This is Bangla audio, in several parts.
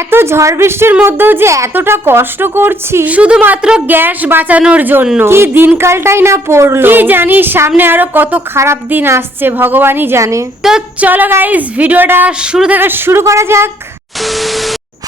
এত ঝড় বৃষ্টির মধ্যেও যে এতটা কষ্ট করছি শুধুমাত্র গ্যাস বাঁচানোর জন্য, কি দিনকালটাই না পড়লো। কি জানি সামনে আরো কত খারাপ দিন আসছে, ভগবানই জানে। তো চলো গাইস, ভিডিওটা শুরু থেকে শুরু করা যাক।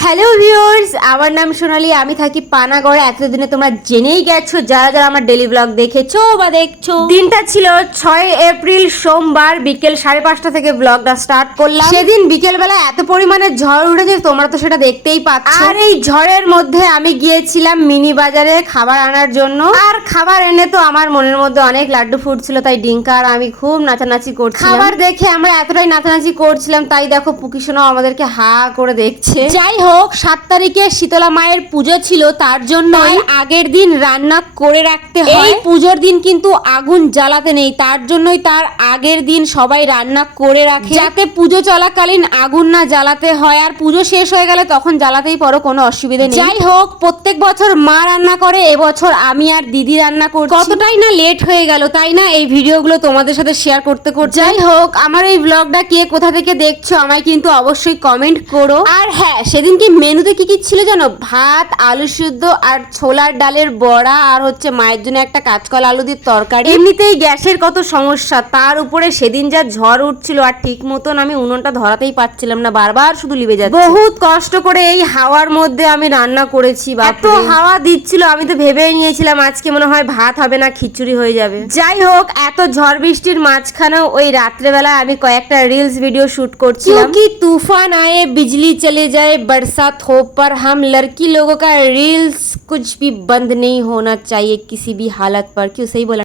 হ্যালো ভিউয়ার্স, আমার নাম সোনালি, আমি থাকি পানাগড়ে। এতদিনে তোমরা জেনেই গেছো যারা যারা আমার ডেলি ব্লগ দেখেছো বা দেখছো। দিনটা ছিল 6 এপ্রিল সোমবার, বিকেল 5:30 থেকে ব্লগটা স্টার্ট করলাম। সেদিন বিকেল বেলা এত পরিমাণে ঝড় উঠেছে, তোমরা তো সেটা দেখতেই পাচ্ছ। আর এই ঝড়ের মধ্যে আমি গিয়েছিলাম মিনি বাজারে খাবার আনার জন্য। আর খাবার এনে তো আমার মনের মধ্যে অনেক লাড্ডু ফুটছিল, তাই ডিঙ্কা আর আমি খুব নাচানাচি করছিলাম। খাবার দেখে আমরা এতটাই নাচানাচি করছিলাম, তাই দেখো পুকিসোনাও আমাদেরকে হা করে দেখছে। যাই হোক, 7 তারিখে শীতলা মায়ের পুজো ছিল, তার জন্য আগের দিন রান্না করে রাখতে হয়। এই পুজোর দিন কিন্তু আগুন জ্বালাতে নেই, তার জন্যই তার আগের দিন সবাই রান্না করে রাখে, যাতে পুজো চলাকালীন আগুন না জ্বালাতে হয়। আর পুজো শেষ হয়ে গেলে তখন জ্বালাতেই পারো, কোনো অসুবিধা নেই। যাই হোক, প্রত্যেক বছর মা রান্না করে, এবছর আমি আর দিদি রান্না করছি। কতটাই না লেট হয়ে গেল, তাই না এই ভিডিওগুলো তোমাদের সাথে শেয়ার করতে করতে। যাই হোক, আমার এই ব্লগটা কে কোথা থেকে দেখছো আমায় কিন্তু অবশ্যই কমেন্ট করো। আর হ্যাঁ, সেদিন কি মেনুতে কি কি ছিল জানো? ভাত, আলু সিদ্ধ আর ছোলার ডালের বড়া, আর হচ্ছে মায়ের জন্য একটা কাঁচকলা আলু দিয়ে তরকারি। এমনিতেই গ্যাসের কত সমস্যা, তার উপরে সেদিন যা ঝড় উঠছিল, আর ঠিক মতন আমি উনুনটা ধরাতেই পারছিলাম না, বারবার শুধু লিভে যাচ্ছে। বহুত কষ্ট করে এই হাওয়ার মধ্যে আমি রান্না করেছি, এত হাওয়া দিচ্ছিল, আমি তো ভেবেই নিয়েছিলাম আজকে মনে হয় ভাত হবে না, খিচুড়ি হয়ে যাবে। যাই হোক, এত ঝড় বৃষ্টির মাঝখানেও ওই রাত্রেবেলা আমি কয়েকটা রিলস ভিডিও শুট করছিলাম। কি তুফান আয়ে बिजली चले जाए बरसात हो, पर हम लड़की लोगों का रील्स कुछ भी बंद नहीं होना चाहिए किसी भी हालत पर। क्यों, सही बोला।